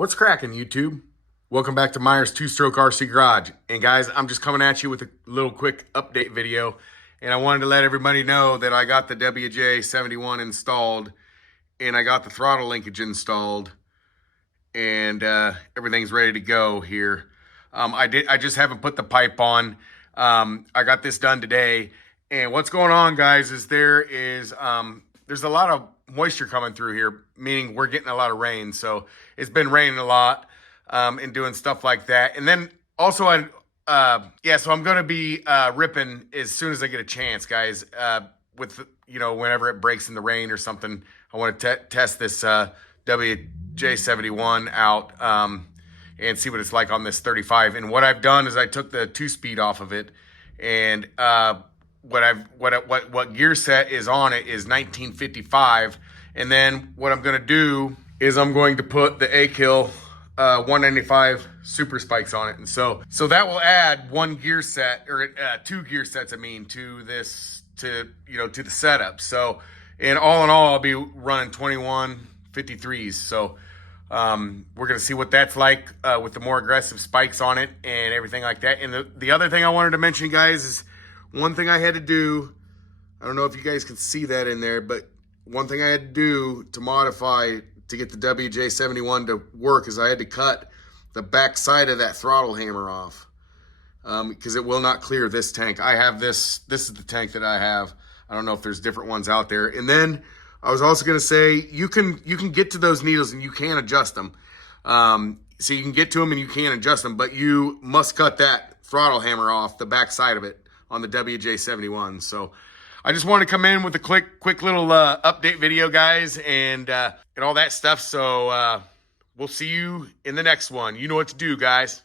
What's cracking, YouTube? Welcome back to Myers Two-Stroke RC Garage. And guys, I'm just coming at you with a little quick update video. And I wanted to let everybody know that I got the WJ71 installed and I got the throttle linkage installed and everything's ready to go here. I just haven't put the pipe on. I got this done today. And what's going on, guys, is there's a lot of moisture coming through here, meaning we're getting a lot of rain. So it's been raining a lot and doing stuff like that. And then also, so I'm going to be ripping as soon as I get a chance, guys, with, whenever it breaks in the rain or something. I want to test this WJ71 out and see what it's like on this 35. And what I've done is I took the 2-speed off of it, and what gear set is on it is 1955. And then what I'm going to do is I'm going to put the A-Kill 195 super spikes on it. And so that will add one gear set, or 2 gear sets, to this, to the setup. So in all, I'll be running 21 53s. So we're going to see what that's like with the more aggressive spikes on it and everything like that. And the other thing I wanted to mention, guys, is one thing I had to do. I don't know if you guys can see that in there, but one thing I had to do to modify to get the WJ71 to work is I had to cut the back side of that throttle hammer off because it will not clear this tank. I have this. This is the tank that I have. I don't know if there's different ones out there. And then I was also going to say you can get to those needles and you can adjust them. So you can get to them and you can adjust them, but you must cut that throttle hammer off the back side of it on the WJ71. So I just wanted to come in with a quick little update video, guys, and all that stuff. So we'll see you in the next one. You know what to do, guys.